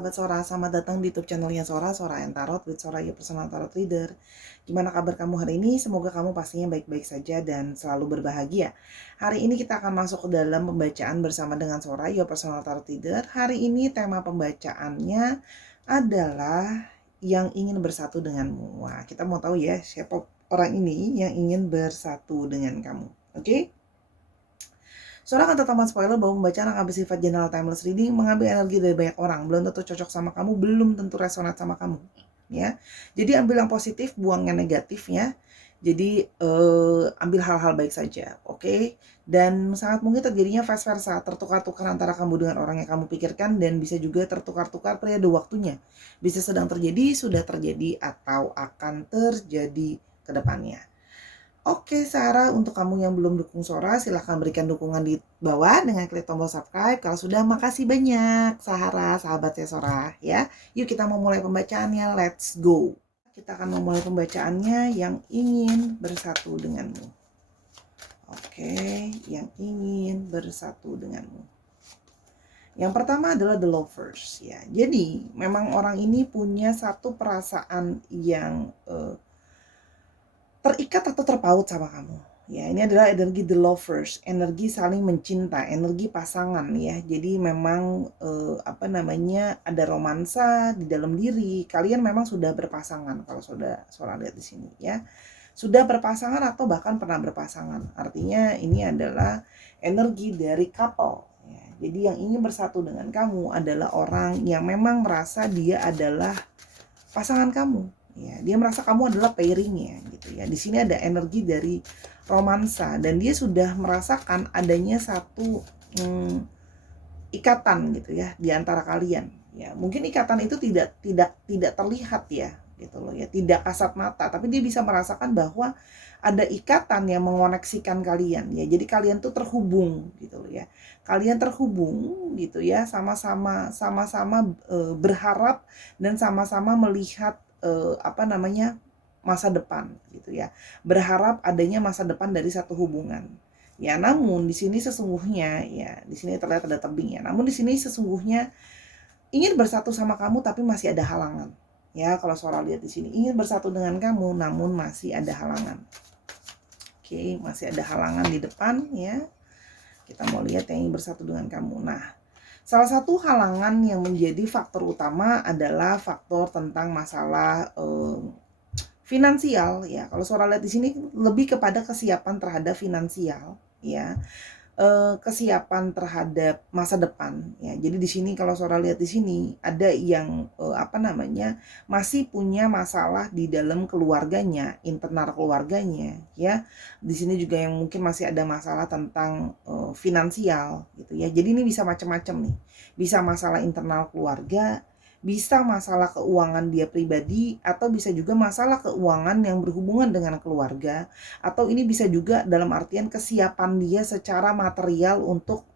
sahabat Sora, selamat datang di YouTube channelnya Sora, Sora and Tarot with Sora, your personal tarot reader. Gimana kabar kamu hari ini? Semoga kamu pastinya baik-baik saja dan selalu berbahagia. Hari ini kita akan masuk ke dalam pembacaan bersama dengan Sora, your personal tarot reader. Hari ini tema pembacaannya adalah yang ingin bersatu denganmu. Wah, kita mau tahu ya siapa orang ini yang ingin bersatu dengan kamu. Oke? Sora akan tetap spoiler bahwa pembacaan akan bersifat general timeless reading, mengambil energi dari banyak orang, belum tentu cocok sama kamu, belum tentu resonate sama kamu, ya. Jadi ambil yang positif, buang yang negatifnya. Jadi ambil hal-hal baik saja, oke? Dan sangat mungkin terjadinya vice versa, tertukar-tukar antara kamu dengan orang yang kamu pikirkan, dan bisa juga tertukar-tukar periode waktunya. Bisa sedang terjadi, sudah terjadi, atau akan terjadi ke depannya. Oke, Sarah, untuk kamu yang belum dukung Sora, silahkan berikan dukungan di bawah dengan klik tombol subscribe. Kalau sudah, makasih banyak, Sarah, sahabatnya Sora, ya. Yuk kita memulai pembacaannya, let's go. Kita akan memulai pembacaannya yang ingin bersatu denganmu. Oke, yang ingin bersatu denganmu. Yang pertama adalah the lovers, ya. Jadi, memang orang ini punya satu perasaan yang terikat atau terpaut sama kamu. Ya, ini adalah energi the lovers, energi saling mencinta, energi pasangan ya. Jadi memang ada romansa di dalam diri. Kalian memang sudah berpasangan kalau Sora lihat di sini ya. Sudah berpasangan atau bahkan pernah berpasangan. Artinya ini adalah energi dari couple ya. Jadi yang ingin bersatu dengan kamu adalah orang yang memang merasa dia adalah pasangan kamu. Ya, dia merasa kamu adalah pairingnya gitu ya. Di sini ada energi dari romansa dan dia sudah merasakan adanya satu ikatan gitu ya di antara kalian. Ya, mungkin ikatan itu tidak terlihat ya gitu loh ya, tidak kasat mata, tapi dia bisa merasakan bahwa ada ikatan yang mengoneksikan kalian ya. Jadi kalian tuh terhubung gitu loh ya. Kalian terhubung gitu ya, sama-sama berharap dan sama-sama melihat masa depan gitu ya. Berharap adanya masa depan dari satu hubungan. Ya, namun di sini sesungguhnya ya, di sini terlihat ada tebing ya. Namun di sini sesungguhnya ingin bersatu sama kamu tapi masih ada halangan. Ya, kalau Sora lihat di sini ingin bersatu dengan kamu namun masih ada halangan. Oke, masih ada halangan di depan ya. Kita mau lihat yang ingin bersatu dengan kamu. Nah, salah satu halangan yang menjadi faktor utama adalah faktor tentang masalah finansial ya. Kalau Sora lihat di sini lebih kepada kesiapan terhadap finansial ya. Kesiapan terhadap masa depan ya. Jadi di sini kalau Sora lihat di sini ada yang masih punya masalah di dalam keluarganya, internal keluarganya ya. Di sini juga yang mungkin masih ada masalah tentang finansial gitu ya. Jadi ini bisa macam-macam nih. Bisa masalah internal keluarga, bisa masalah keuangan dia pribadi, atau bisa juga masalah keuangan yang berhubungan dengan keluarga, atau ini bisa juga dalam artian kesiapan dia secara material untuk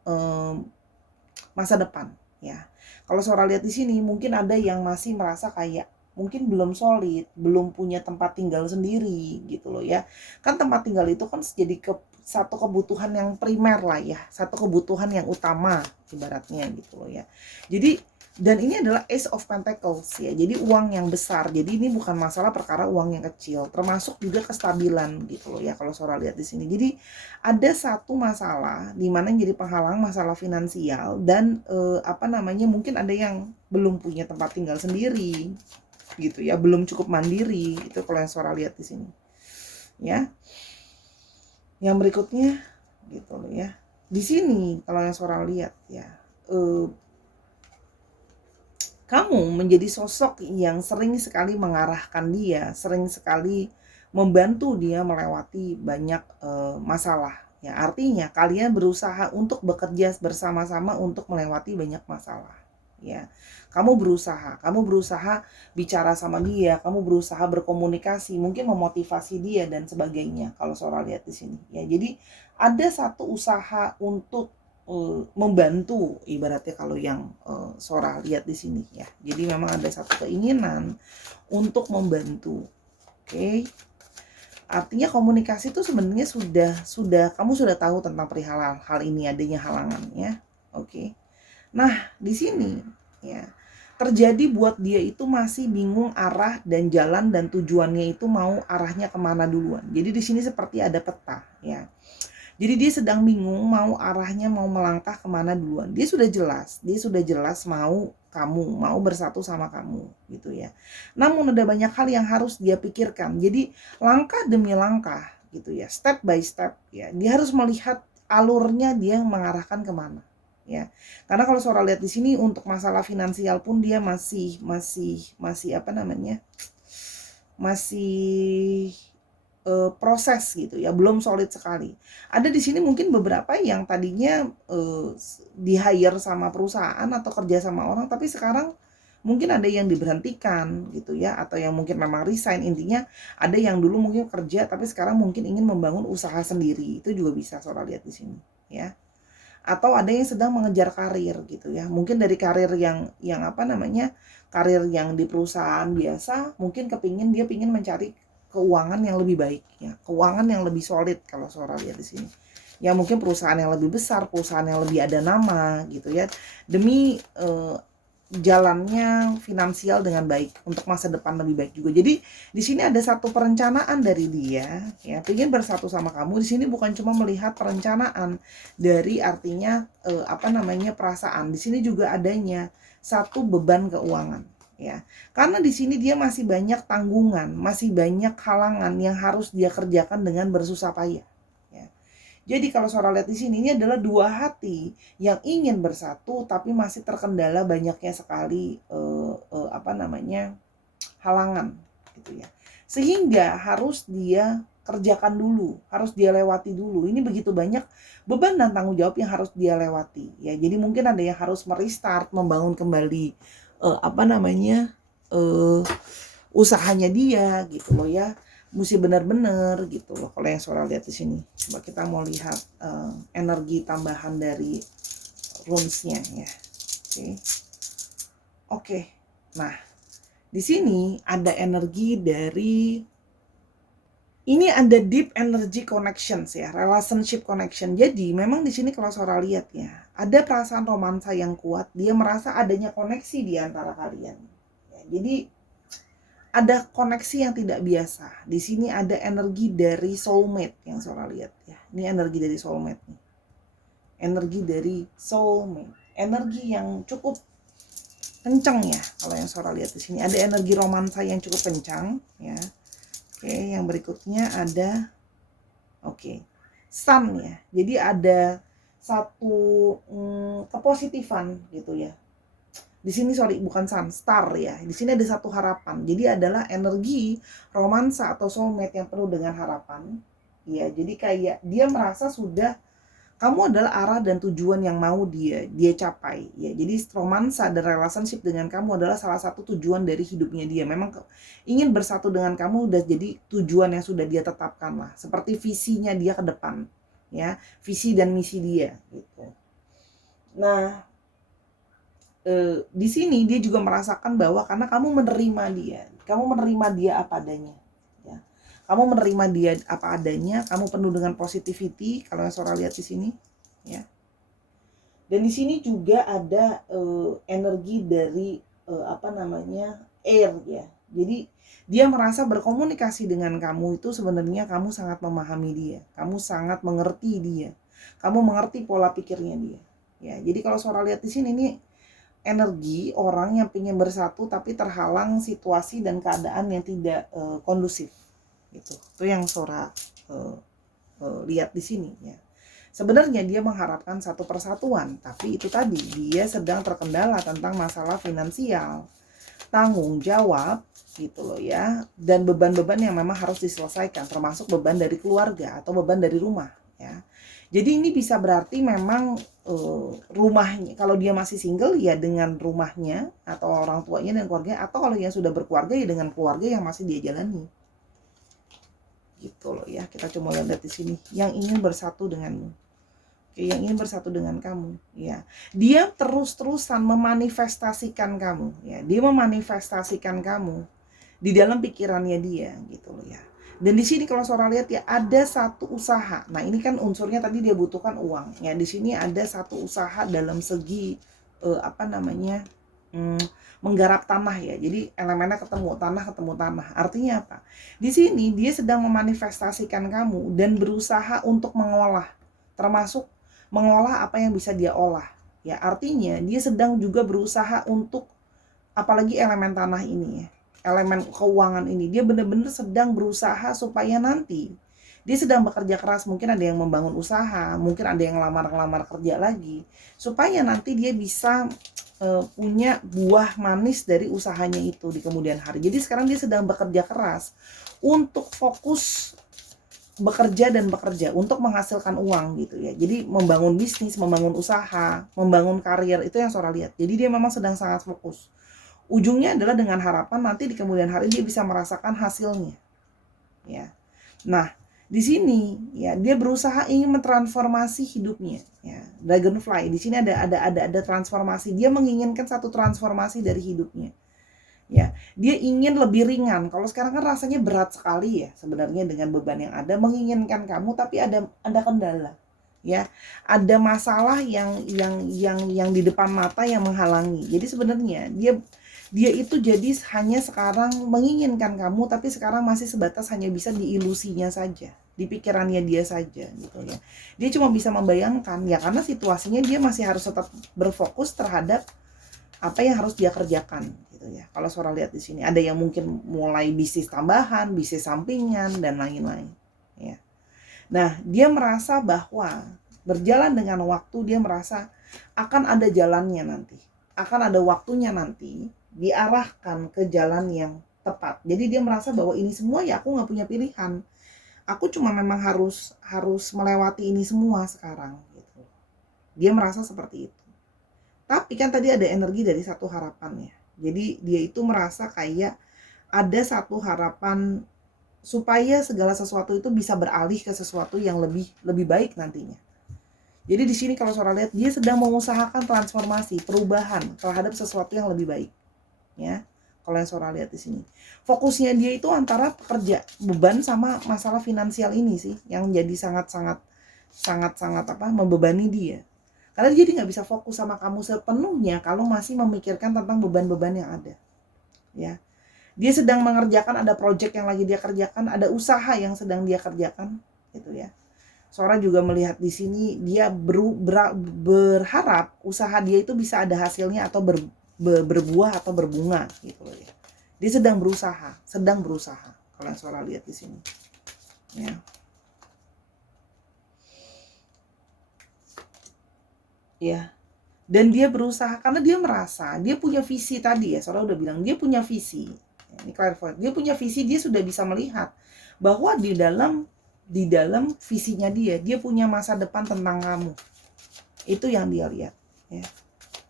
masa depan ya. Kalau Sora lihat di sini mungkin ada yang masih merasa kayak mungkin belum solid, belum punya tempat tinggal sendiri gitu loh ya. Kan tempat tinggal itu kan jadi satu kebutuhan yang primer lah ya, satu kebutuhan yang utama ibaratnya gitu loh ya. Jadi dan ini adalah Ace of Pentacles ya, jadi uang yang besar. Jadi ini bukan masalah perkara uang yang kecil, termasuk juga kestabilan gitu loh ya kalau Sora lihat di sini. Jadi ada satu masalah di mana yang jadi penghalang masalah finansial dan mungkin ada yang belum punya tempat tinggal sendiri gitu ya, belum cukup mandiri itu kalau yang Sora lihat di sini ya. Yang berikutnya gitu loh ya. Di sini kalau yang Sora lihat ya, kamu menjadi sosok yang sering sekali mengarahkan dia, sering sekali membantu dia melewati banyak masalah. Ya, artinya kalian berusaha untuk bekerja bersama-sama untuk melewati banyak masalah. Ya, kamu berusaha bicara sama dia, kamu berusaha berkomunikasi, mungkin memotivasi dia dan sebagainya. Kalau Sora lihat di sini, ya, jadi ada satu usaha untuk membantu ibaratnya kalau yang Sora lihat di sini ya. Jadi memang ada satu keinginan untuk membantu. Oke. Artinya komunikasi itu sebenarnya sudah kamu sudah tahu tentang perihal hal ini adanya halangan ya. Oke. Nah, di sini ya terjadi buat dia itu masih bingung arah dan jalan dan tujuannya itu mau arahnya kemana duluan. Jadi di sini seperti ada peta ya. Jadi dia sedang bingung mau arahnya mau melangkah kemana duluan. Dia sudah jelas mau kamu, mau bersatu sama kamu gitu ya. Namun ada banyak hal yang harus dia pikirkan. Jadi langkah demi langkah gitu ya, step by step ya. Dia harus melihat alurnya dia mengarahkan kemana ya. Karena kalau Sora lihat di sini untuk masalah finansial pun dia masih apa namanya? Masih proses gitu ya, belum solid sekali. Ada di sini mungkin beberapa yang tadinya di-hire sama perusahaan atau kerja sama orang, tapi sekarang mungkin ada yang diberhentikan gitu ya, atau yang mungkin memang resign. Intinya ada yang dulu mungkin kerja tapi sekarang mungkin ingin membangun usaha sendiri. Itu juga bisa Sora lihat di sini ya. Atau ada yang sedang mengejar karir gitu ya. Mungkin dari karir yang apa namanya? Karir yang di perusahaan biasa, mungkin dia pingin mencari keuangan yang lebih baik ya, keuangan yang lebih solid kalau Sora lihat di sini. Ya mungkin perusahaan yang lebih besar, perusahaan yang lebih ada nama gitu ya. Demi jalannya finansial dengan baik untuk masa depan lebih baik juga. Jadi di sini ada satu perencanaan dari dia ya, ingin bersatu sama kamu. Di sini bukan cuma melihat perencanaan dari artinya apa namanya perasaan. Di sini juga adanya satu beban keuangan ya. Karena di sini dia masih banyak tanggungan, masih banyak halangan yang harus dia kerjakan dengan bersusah payah. Jadi kalau Sora lihat di sini ini adalah dua hati yang ingin bersatu tapi masih terkendala banyaknya sekali apa namanya halangan gitu ya. Sehingga harus dia kerjakan dulu, harus dia lewati dulu. Ini begitu banyak beban dan tanggung jawab yang harus dia lewati ya. Jadi mungkin ada yang harus merestart, membangun kembali apa namanya usahanya dia gitu loh ya. Mesti benar-benar gitu loh kalau yang Sora lihat di sini. Coba kita mau lihat energi tambahan dari runes-nya ya. Oke. Nah, di sini ada energi dari ini ada deep energy connections ya, relationship connection. Jadi memang di sini kalau Sora lihat ya, ada perasaan romansa yang kuat. Dia merasa adanya koneksi di antara kalian. Ya, jadi ada koneksi yang tidak biasa. Di sini ada energi dari soulmate yang Sora lihat ya. Ini energi dari soulmate nih. Energi dari soulmate. Energi yang cukup kencang ya. Kalau yang Sora lihat di sini ada energi romansa yang cukup kencang ya. Oke, yang berikutnya ada sun ya. Jadi ada satu kepositifan gitu ya. Di sini bukan sun, star ya. Di sini ada satu harapan. Jadi adalah energi romansa atau soulmate yang penuh dengan harapan. Ya, jadi kayak dia merasa sudah kamu adalah arah dan tujuan yang mau dia capai. Ya, jadi romansa dan relationship dengan kamu adalah salah satu tujuan dari hidupnya dia. Memang ingin bersatu dengan kamu udah jadi tujuan yang sudah dia tetapkan lah. Seperti visinya dia ke depan, ya, visi dan misi dia gitu. Nah, di sini dia juga merasakan bahwa karena kamu menerima dia apa adanya ya. Kamu menerima dia apa adanya, kamu penuh dengan positivity kalau yang Sora lihat di sini ya. Dan di sini juga ada energi dari apa namanya air ya. Jadi dia merasa berkomunikasi dengan kamu itu sebenarnya kamu sangat memahami dia, kamu sangat mengerti dia, kamu mengerti pola pikirnya dia ya. Jadi kalau Sora lihat di sini nih energi orang yang ingin bersatu tapi terhalang situasi dan keadaan yang tidak kondusif gitu. Itu yang Sora lihat di sini ya. Sebenarnya dia mengharapkan satu persatuan, tapi itu tadi dia sedang terkendala tentang masalah finansial, tanggung jawab gitu loh ya, dan beban-beban yang memang harus diselesaikan, termasuk beban dari keluarga atau beban dari rumah ya. Jadi ini bisa berarti memang rumahnya, kalau dia masih single ya dengan rumahnya atau orang tuanya dan keluarga, atau kalau yang sudah berkeluarga ya dengan keluarga yang masih dia jalani. Gitu loh ya. Kita coba lihat di sini yang ingin bersatu denganmu. Yang ingin bersatu dengan kamu ya. Dia terus-terusan memanifestasikan kamu ya. Dia memanifestasikan kamu di dalam pikirannya dia gitu loh ya. Dan di sini kalau Sora lihat ya ada satu usaha. Nah, ini kan unsurnya tadi dia butuhkan uang. Ya, di sini ada satu usaha dalam segi apa namanya? menggarap tanah ya. Jadi elemennya ketemu tanah. Artinya apa? Di sini dia sedang memanifestasikan kamu dan berusaha untuk mengolah, termasuk mengolah apa yang bisa dia olah. Ya, artinya dia sedang juga berusaha untuk, apalagi elemen tanah ini ya, elemen keuangan ini, dia benar-benar sedang berusaha supaya nanti dia sedang bekerja keras, mungkin ada yang membangun usaha, mungkin ada yang lamar-lamar kerja lagi, supaya nanti dia bisa punya buah manis dari usahanya itu di kemudian hari. Jadi sekarang dia sedang bekerja keras untuk fokus bekerja untuk menghasilkan uang gitu ya. Jadi membangun bisnis, membangun usaha, membangun karir, itu yang Sora lihat. Jadi dia memang sedang sangat fokus. Ujungnya adalah dengan harapan nanti di kemudian hari dia bisa merasakan hasilnya. Ya. Nah, di sini ya dia berusaha ingin mentransformasi hidupnya ya. Dragonfly di sini ada transformasi. Dia menginginkan satu transformasi dari hidupnya. Ya, dia ingin lebih ringan. Kalau sekarang kan rasanya berat sekali ya sebenarnya dengan beban yang ada, menginginkan kamu tapi ada kendala. Ya, ada masalah yang di depan mata yang menghalangi. Jadi sebenarnya dia itu jadi hanya sekarang menginginkan kamu, tapi sekarang masih sebatas hanya bisa di ilusinya saja, di pikirannya dia saja gitu ya. Dia cuma bisa membayangkan ya, karena situasinya dia masih harus tetap berfokus terhadap apa yang harus dia kerjakan gitu ya. Kalau Sora lihat di sini ada yang mungkin mulai bisnis tambahan, bisnis sampingan dan lain-lain ya. Nah, dia merasa bahwa berjalan dengan waktu, dia merasa akan ada jalannya nanti, akan ada waktunya nanti diarahkan ke jalan yang tepat. Jadi dia merasa bahwa ini semua ya aku nggak punya pilihan, aku cuma memang harus melewati ini semua sekarang gitu. Dia merasa seperti itu. Tapi kan tadi ada energi dari satu harapan ya. Jadi dia itu merasa kayak ada satu harapan supaya segala sesuatu itu bisa beralih ke sesuatu yang lebih baik nantinya. Jadi di sini kalau Sora lihat dia sedang mengusahakan transformasi, perubahan terhadap sesuatu yang lebih baik. Ya. Kalau yang Sora lihat di sini. Fokusnya dia itu antara pekerja, beban sama masalah finansial ini sih yang jadi sangat membebani dia. Karena dia nggak bisa fokus sama kamu sepenuhnya kalau masih memikirkan tentang beban-beban yang ada. Ya. Dia sedang mengerjakan, ada project yang lagi dia kerjakan, ada usaha yang sedang dia kerjakan, gitu ya. Sora juga melihat di sini dia berharap usaha dia itu bisa ada hasilnya atau berbuah atau berbunga, gitu loh ya. Dia sedang berusaha. Kalau yang Sora lihat di sini, ya. Ya. Dan dia berusaha karena dia merasa dia punya visi tadi ya. Sora udah bilang dia punya visi. Ini clairvoyant. Dia punya visi, dia sudah bisa melihat bahwa di dalam visinya dia punya masa depan tentang kamu. Itu yang dia lihat ya.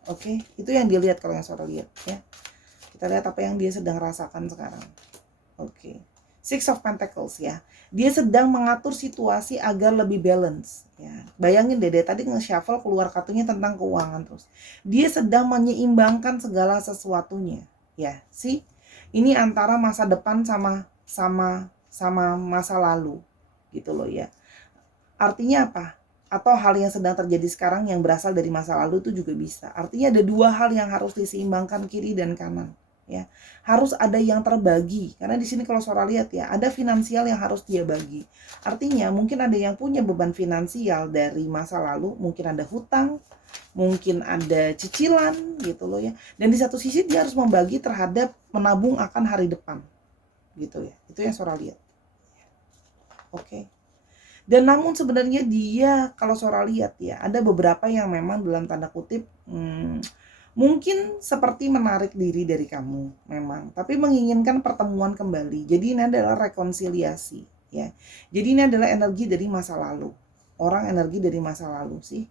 Oke, itu yang dia lihat kalau yang Sora lihat ya. Kita lihat apa yang dia sedang rasakan sekarang. Oke. Six of Pentacles ya. Dia sedang mengatur situasi agar lebih balance ya. Bayangin deh tadi nge-shuffle keluar kartunya tentang keuangan terus. Dia sedang menyeimbangkan segala sesuatunya ya. Sih ini antara masa depan sama masa lalu gitu loh ya. Artinya apa? Atau hal yang sedang terjadi sekarang yang berasal dari masa lalu itu juga bisa. Artinya ada dua hal yang harus diseimbangkan, kiri dan kanan ya. Harus ada yang terbagi karena di sini kalau Sora lihat ya, ada finansial yang harus dia bagi. Artinya mungkin ada yang punya beban finansial dari masa lalu, mungkin ada hutang, mungkin ada cicilan gitu loh ya. Dan di satu sisi dia harus membagi terhadap menabung akan hari depan gitu ya. Itu yang Sora lihat. Oke. Dan namun sebenarnya dia kalau Sora lihat ya, ada beberapa yang memang dalam tanda kutip mungkin seperti menarik diri dari kamu memang, tapi menginginkan pertemuan kembali. Jadi ini adalah rekonsiliasi ya. Jadi ini adalah energi dari masa lalu. Orang energi dari masa lalu sih.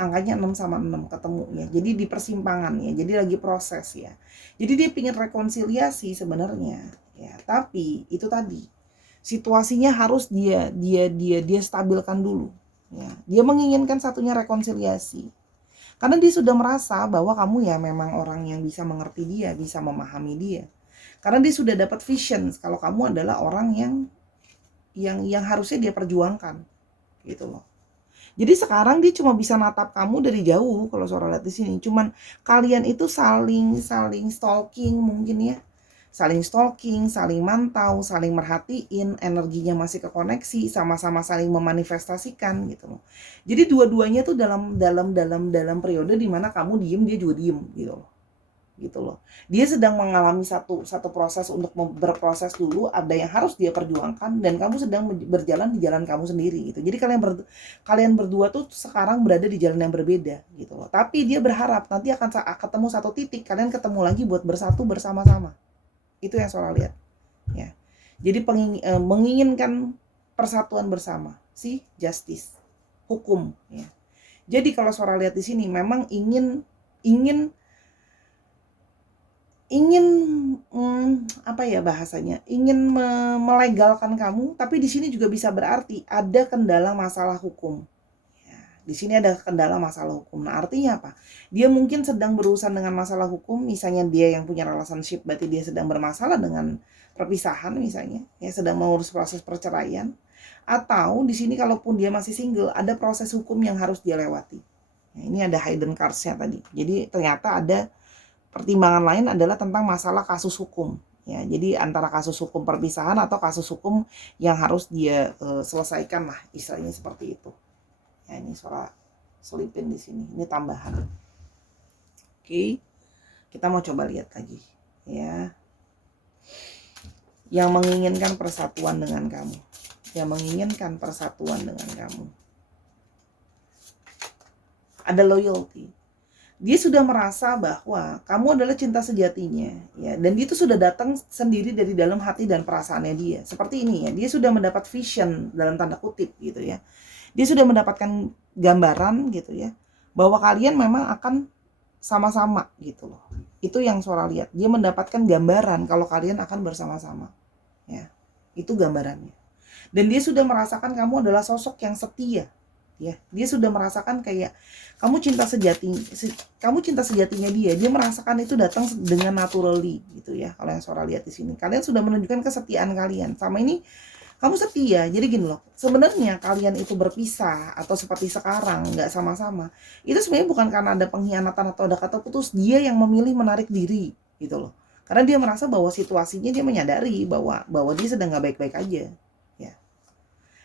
Angkanya 6 sama 6 ketemu ya. Jadi di persimpangan ya. Jadi lagi proses ya. Jadi dia pingin rekonsiliasi sebenarnya ya. Tapi itu tadi situasinya harus dia stabilkan dulu ya. Dia menginginkan satunya rekonsiliasi. Karena dia sudah merasa bahwa kamu ya memang orang yang bisa mengerti dia, bisa memahami dia. Karena dia sudah dapat vision kalau kamu adalah orang yang harusnya dia perjuangkan gitu loh. Jadi sekarang dia cuma bisa natap kamu dari jauh kalau Sora lihat di sini. Cuman kalian itu saling saling stalking mungkin ya. Saling stalking, saling mantau, saling merhatiin, energinya masih kekoneksi, sama-sama saling memanifestasikan gitu loh. Jadi dua-duanya tuh dalam periode dimana kamu diem, dia juga diem gitu loh. Dia sedang mengalami satu proses untuk berproses dulu, ada yang harus dia perjuangkan, dan kamu sedang berjalan di jalan kamu sendiri gitu. Jadi kalian berdua tuh sekarang berada di jalan yang berbeda gitu loh. Tapi dia berharap nanti akan ketemu satu titik, kalian ketemu lagi buat bersatu bersama-sama. Itu yang Sora lihat ya. Jadi menginginkan persatuan bersama, justice, hukum ya. Jadi kalau Sora lihat di sini memang ingin ingin apa ya bahasanya, ingin melegalkan kamu, tapi di sini juga bisa berarti ada kendala masalah hukum. Ya, di sini ada kendala masalah hukum. Nah, artinya apa? Dia mungkin sedang berurusan dengan masalah hukum, misalnya dia yang punya relationship, berarti dia sedang bermasalah dengan perpisahan misalnya, ya sedang mengurus proses perceraian. Atau di sini kalaupun dia masih single, ada proses hukum yang harus dia lewati. Nah, ini ada hidden cards-nya tadi. Jadi ternyata ada pertimbangan lain adalah tentang masalah kasus hukum ya. Jadi antara kasus hukum perpisahan atau kasus hukum yang harus dia selesaikan lah, istilahnya seperti itu. Ya, ini Sora selipin di sini. Ini tambahan. Oke. Kita mau coba lihat lagi ya. Yang menginginkan persatuan dengan kamu. Yang menginginkan persatuan dengan kamu. Ada loyalty. Dia sudah merasa bahwa kamu adalah cinta sejatinya ya, dan dia itu sudah datang sendiri dari dalam hati dan perasaannya dia. Seperti ini ya, dia sudah mendapat vision dalam tanda kutip gitu ya. Dia sudah mendapatkan gambaran gitu ya, bahwa kalian memang akan sama-sama gitu loh. Itu yang Sora lihat. Dia mendapatkan gambaran kalau kalian akan bersama-sama. Ya. Itu gambarannya. Dan dia sudah merasakan kamu adalah sosok yang setia. Ya, dia sudah merasakan kayak kamu cinta sejatinya dia merasakan itu datang dengan naturally gitu ya. Kalau yang Sora lihat di sini, kalian sudah menunjukkan kesetiaan kalian sama ini. Kamu setia, jadi gini loh, sebenarnya kalian itu berpisah atau seperti sekarang nggak sama-sama, itu sebenarnya bukan karena ada pengkhianatan atau ada kata putus. Dia yang memilih menarik diri gitu loh, karena dia merasa bahwa situasinya, dia menyadari bahwa dia sedang nggak baik-baik aja ya,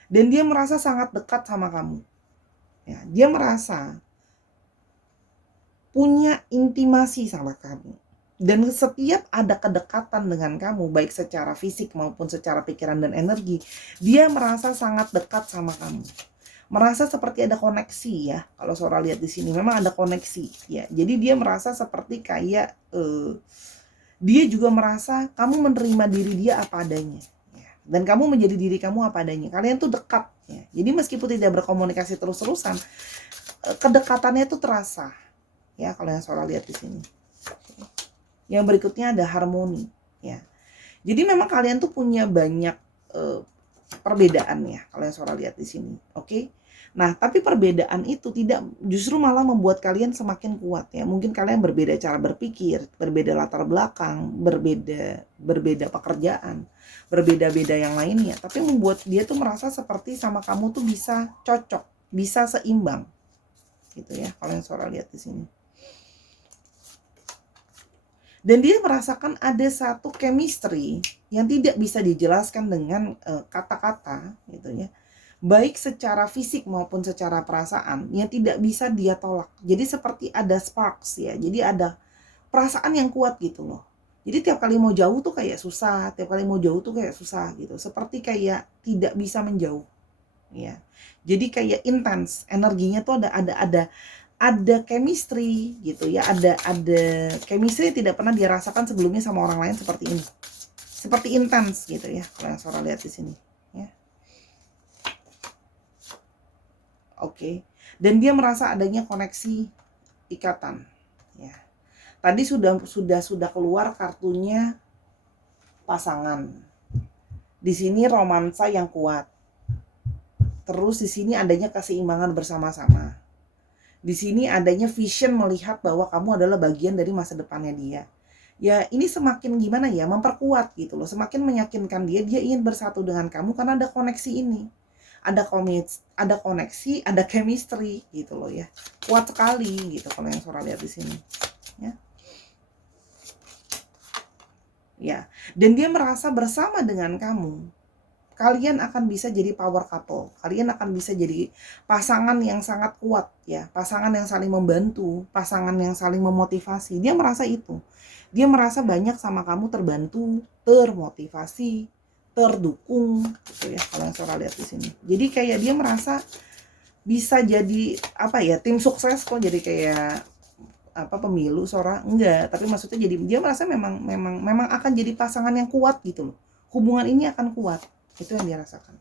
dan dia merasa sangat dekat sama kamu. Ya, dia merasa punya intimasi sama kamu. Dan setiap ada kedekatan dengan kamu, baik secara fisik maupun secara pikiran dan energi, dia merasa sangat dekat sama kamu. Merasa seperti ada koneksi ya. Kalau Sora lihat di sini memang ada koneksi ya. Jadi dia merasa seperti kayak dia juga merasa kamu menerima diri dia apa adanya. Dan kamu menjadi diri kamu apa adanya. Kalian tuh dekat ya. Jadi meskipun tidak berkomunikasi terus-terusan, kedekatannya itu terasa ya kalau yang Sora lihat di sini. Yang berikutnya ada harmoni ya. Jadi memang kalian tuh punya banyak perbedaan ya kalau yang Sora lihat di sini. Oke. Nah, tapi perbedaan itu tidak justru malah membuat kalian semakin kuat ya. Mungkin kalian berbeda cara berpikir, berbeda latar belakang, berbeda pekerjaan, berbeda-beda yang lainnya, tapi membuat dia tuh merasa seperti sama kamu tuh bisa cocok, bisa seimbang. Gitu ya, kalau yang Sora lihat di sini. Dan dia merasakan ada satu chemistry yang tidak bisa dijelaskan dengan kata-kata gitu ya. Baik secara fisik maupun secara perasaan yang tidak bisa dia tolak. Jadi seperti ada sparks ya. Jadi ada perasaan yang kuat gitu loh. Jadi tiap kali mau jauh tuh kayak susah, tiap kali mau jauh tuh kayak susah gitu. Seperti kayak tidak bisa menjauh. Ya. Jadi kayak intens, energinya tuh ada chemistry gitu ya. Ada chemistry yang tidak pernah dia rasakan sebelumnya sama orang lain seperti ini. Seperti intens gitu ya kalau yang Sora lihat di sini. Oke. Dan dia merasa adanya koneksi ikatan ya. Tadi sudah keluar kartunya pasangan. Di sini romansa yang kuat. Terus di sini adanya keseimbangan bersama-sama. Di sini adanya vision melihat bahwa kamu adalah bagian dari masa depannya dia. Ya, ini semakin gimana ya, memperkuat gitu loh. Semakin meyakinkan dia ingin bersatu dengan kamu karena ada koneksi ini. ada koneksi, ada chemistry gitu loh ya. Kuat sekali gitu kalau yang Sora lihat di sini. Ya. Ya, dan dia merasa bersama dengan kamu, kalian akan bisa jadi power couple. Kalian akan bisa jadi pasangan yang sangat kuat ya, pasangan yang saling membantu, pasangan yang saling memotivasi. Dia merasa itu. Dia merasa banyak sama kamu terbantu, termotivasi, terdukung gitu ya kalau yang Sora lihat di sini. Jadi kayak dia merasa bisa jadi apa ya, tim sukses kok, jadi kayak apa pemilu Sora enggak, tapi maksudnya jadi dia merasa memang akan jadi pasangan yang kuat gitu loh. Hubungan ini akan kuat. Itu yang dia rasakan.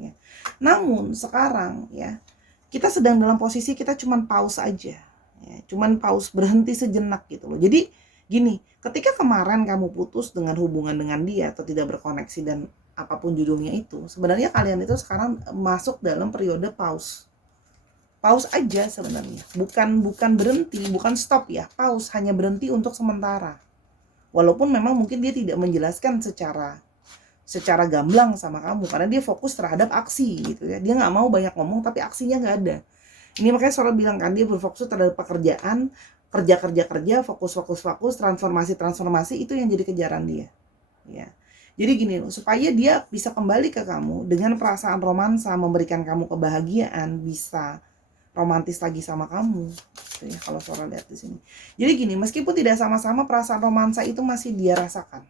Ya. Namun sekarang ya, kita sedang dalam posisi kita cuman pause aja. Ya, cuman pause, berhenti sejenak gitu loh. Jadi gini, ketika kemarin kamu putus dengan hubungan dengan dia atau tidak berkoneksi dan apapun judulnya itu, sebenarnya kalian itu sekarang masuk dalam periode pause. Pause aja sebenarnya, bukan berhenti, bukan stop ya, pause, hanya berhenti untuk sementara. Walaupun memang mungkin dia tidak menjelaskan secara gamblang sama kamu, karena dia fokus terhadap aksi gitu ya. Dia nggak mau banyak ngomong tapi aksinya nggak ada. Ini makanya Sora bilang kan, dia berfokus terhadap pekerjaan, kerja, fokus, transformasi itu yang jadi kejaran dia. Ya. Jadi gini, supaya dia bisa kembali ke kamu dengan perasaan romansa, memberikan kamu kebahagiaan, bisa romantis lagi sama kamu gitu ya kalau Sora lihat di sini. Jadi gini, meskipun tidak sama-sama, perasaan romansa itu masih dia rasakan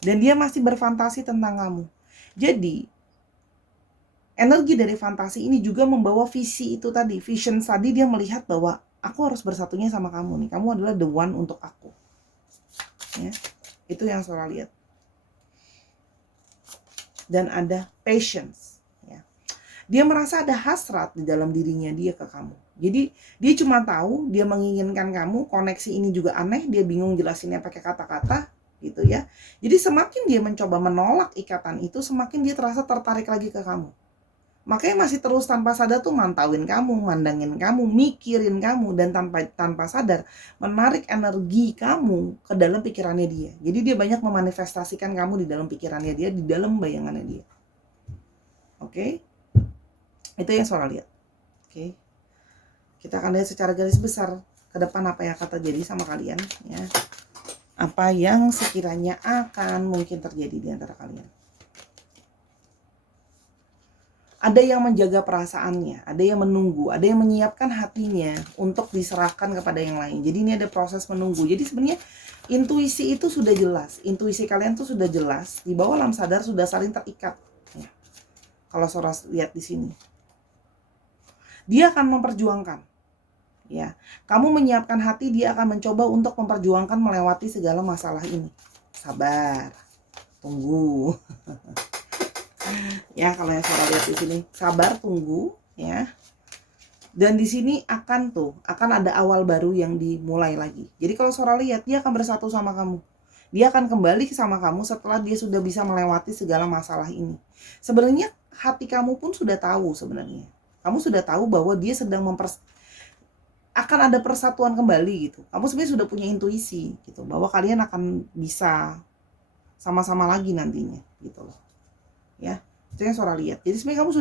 dan dia masih berfantasi tentang kamu. Jadi energi dari fantasi ini juga membawa visi itu tadi, vision tadi. Dia melihat bahwa aku harus bersatunya sama kamu nih, kamu adalah the one untuk aku ya. Itu yang Sora lihat. Dan ada patience. Dia merasa ada hasrat di dalam dirinya dia ke kamu. Jadi dia cuma tahu dia menginginkan kamu, koneksi ini juga aneh, dia bingung jelasinnya pakai kata-kata gitu ya. Jadi semakin dia mencoba menolak ikatan itu, semakin dia terasa tertarik lagi ke kamu. Makanya masih terus tanpa sadar tuh mantauin kamu, mandangin kamu, mikirin kamu, dan tanpa sadar menarik energi kamu ke dalam pikirannya dia. Jadi dia banyak memanifestasikan kamu di dalam pikirannya dia, di dalam bayangannya dia. Oke? Itu yang Sora lihat. Oke. Kita akan lihat secara garis besar ke depan apa yang akan terjadi sama kalian ya. Apa yang sekiranya akan mungkin terjadi di antara kalian. Ada yang menjaga perasaannya, ada yang menunggu, ada yang menyiapkan hatinya untuk diserahkan kepada yang lain. Jadi ini ada proses menunggu. Jadi sebenarnya intuisi itu sudah jelas. Intuisi kalian tuh sudah jelas, di bawah alam sadar sudah saling terikat ya. Kalau Sora lihat di sini. Dia akan memperjuangkan ya. Kamu menyiapkan hati, dia akan mencoba untuk memperjuangkan melewati segala masalah ini. Sabar, tunggu. Ya, kalau yang Sora lihat di sini, sabar, tunggu ya. Dan di sini akan ada awal baru yang dimulai lagi. Jadi kalau Sora lihat, dia akan bersatu sama kamu. Dia akan kembali sama kamu setelah dia sudah bisa melewati segala masalah ini. Sebenarnya hati kamu pun sudah tahu sebenarnya. Kamu sudah tahu bahwa dia sedang akan ada persatuan kembali gitu. Kamu sebenarnya sudah punya intuisi gitu, bahwa kalian akan bisa sama-sama lagi nantinya gitu loh. Ya, itu yang Sora lihat. Jadi sebenarnya kamu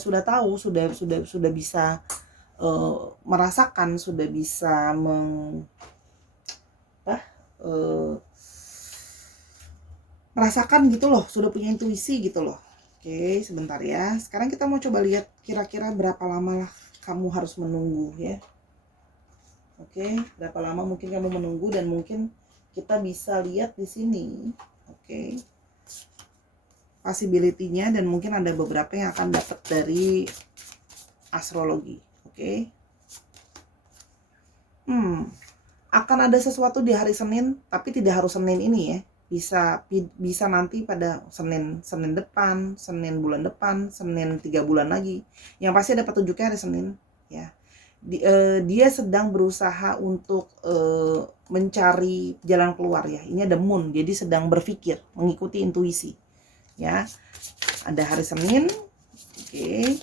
sudah tahu, sudah bisa merasakan, sudah bisa merasakan gitu loh, sudah punya intuisi gitu loh. Oke, sebentar ya. Sekarang kita mau coba lihat kira-kira berapa lama lah kamu harus menunggu ya. Oke, berapa lama mungkin kamu menunggu, dan mungkin kita bisa lihat di sini. Oke. Possibility-nya, dan mungkin ada beberapa yang akan dapat dari astrologi. Oke. Akan ada sesuatu di hari Senin, tapi tidak harus Senin ini ya. Bisa nanti pada Senin depan, Senin bulan depan, Senin 3 bulan lagi. Yang pasti ada petunjuknya hari Senin ya. Dia sedang berusaha untuk mencari jalan keluar ya. Ini ada moon, jadi sedang berpikir, mengikuti intuisi ya. Ada hari Senin. Oke.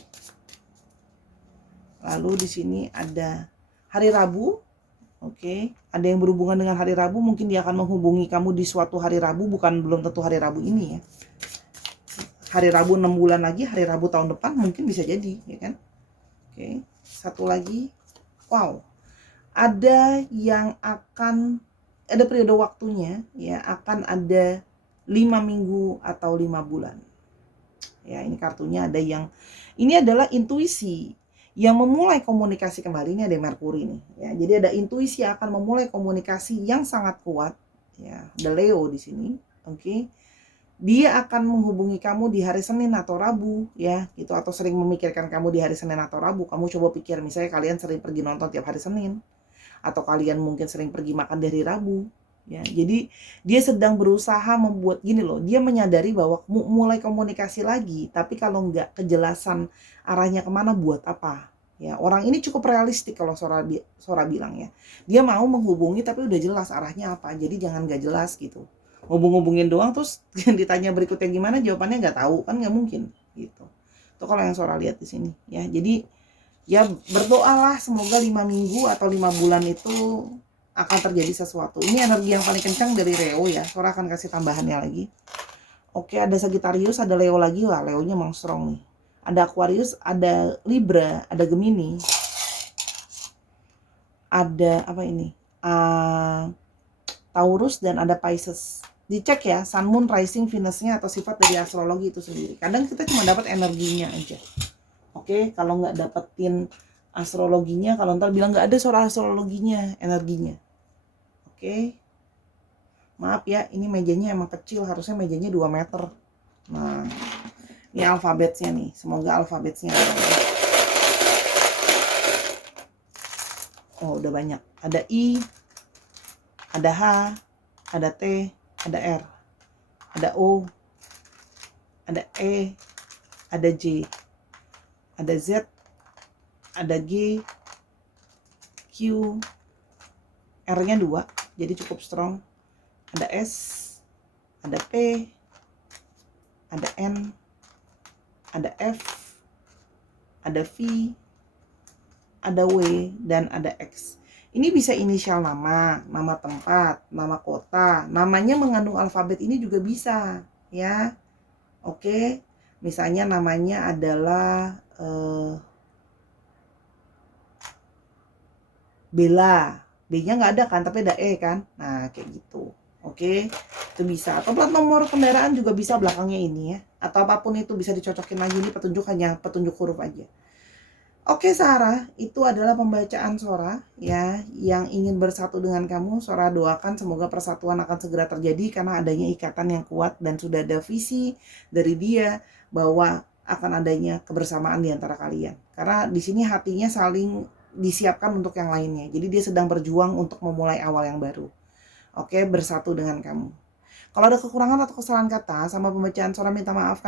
Lalu di sini ada hari Rabu. Oke, ada yang berhubungan dengan hari Rabu, mungkin dia akan menghubungi kamu di suatu hari Rabu, belum tentu hari Rabu ini ya. hari Rabu 6 bulan lagi, hari Rabu tahun depan mungkin bisa jadi, ya kan? Oke, satu lagi. Wow. Ada yang akan ada periode waktunya ya, akan ada 5 minggu atau 5 bulan. Ya, ini kartunya ada yang ini adalah intuisi yang memulai komunikasi kembali. Ini ada Merkuri nih ya. Jadi ada intuisi yang akan memulai komunikasi yang sangat kuat ya. Ada Leo di sini. Oke. Dia akan menghubungi kamu di hari Senin atau Rabu ya, gitu, atau sering memikirkan kamu di hari Senin atau Rabu. Kamu coba pikir, misalnya kalian sering pergi nonton tiap hari Senin, atau kalian mungkin sering pergi makan di hari Rabu ya. Jadi dia sedang berusaha membuat gini loh, dia menyadari bahwa mulai komunikasi lagi, tapi kalau nggak kejelasan arahnya kemana, buat apa ya. Orang ini cukup realistik kalau Sora bilang ya, dia mau menghubungi tapi udah jelas arahnya apa, jadi jangan nggak jelas gitu, ngubung-ngubungin doang terus ditanya berikutnya gimana, jawabannya nggak tahu, kan nggak mungkin gitu. Itu kalau yang Sora lihat di sini ya. Jadi ya berdoalah semoga 5 minggu atau 5 bulan itu akan terjadi sesuatu. Ini energi yang paling kencang dari Leo ya. Sora akan kasih tambahannya lagi. Oke, ada Sagittarius, ada Leo lagi. Wah, Leonya emang strong nih. Ada Aquarius, ada Libra, ada Gemini. Ada apa ini? Taurus dan ada Pisces. Dicek ya, Sun, Moon, Rising, Venus-nya atau sifat dari astrologi itu sendiri. Kadang kita cuma dapat energinya aja. Oke, kalau nggak dapetin astrologinya, kalau ntar bilang nggak ada soal astrologinya, energinya. Oke, maaf ya, ini mejanya emang kecil, harusnya mejanya 2 meter. Nah, ini alfabetnya nih, semoga alfabetnya ada. Oh, udah banyak. Ada I, ada H, ada T, ada R, ada O, ada E, ada J, ada Z, ada G, Q, R-nya 2, jadi cukup strong. Ada S, ada P, ada N, ada F, ada V, ada W, dan ada X. Ini bisa inisial nama, nama tempat, nama kota, namanya mengandung alfabet ini juga bisa ya. Oke, misalnya namanya adalah Bella, B-nya nggak ada kan, tapi ada E kan. Nah, kayak gitu. Oke, itu bisa. Atau plat nomor kendaraan juga bisa belakangnya ini ya. Atau apapun itu bisa dicocokin lagi, ini petunjuk hanya petunjuk huruf aja. Oke Sarah, itu adalah pembacaan Sora ya, yang ingin bersatu dengan kamu. Sora doakan semoga persatuan akan segera terjadi karena adanya ikatan yang kuat dan sudah ada visi dari dia bahwa akan adanya kebersamaan di antara kalian. Karena di sini hatinya saling disiapkan untuk yang lainnya. Jadi dia sedang berjuang untuk memulai awal yang baru. Oke, bersatu dengan kamu. Kalau ada kekurangan atau kesalahan kata sama pembacaan Sora, minta maaf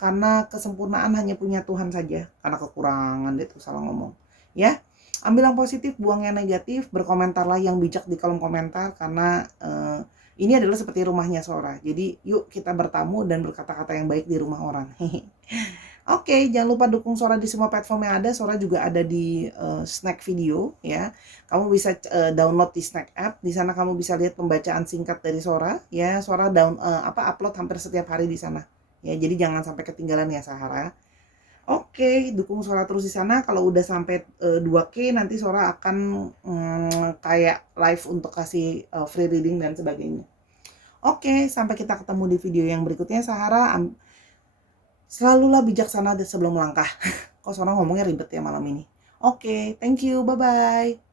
karena kesempurnaan hanya punya Tuhan saja. Karena kekurangan itu salah ngomong. Ya, ambil yang positif, buang yang negatif, berkomentarlah yang bijak di kolom komentar karena ini adalah seperti rumahnya Sora. Jadi yuk kita bertamu dan berkata-kata yang baik di rumah orang. Oke, jangan lupa dukung Sora di semua platform yang ada. Sora juga ada di Snack Video ya. Kamu bisa download di Snack App. Di sana kamu bisa lihat pembacaan singkat dari Sora ya. Sora upload hampir setiap hari di sana. Ya, jadi jangan sampai ketinggalan ya Sahara. Oke, dukung Sora terus di sana. Kalau udah sampai 2K nanti Sora akan kayak live untuk kasih free reading dan sebagainya. Oke, sampai kita ketemu di video yang berikutnya Sahara. Selalulah bijaksana sebelum melangkah. Kok Sora ngomongnya ribet ya malam ini. Oke, thank you, bye-bye.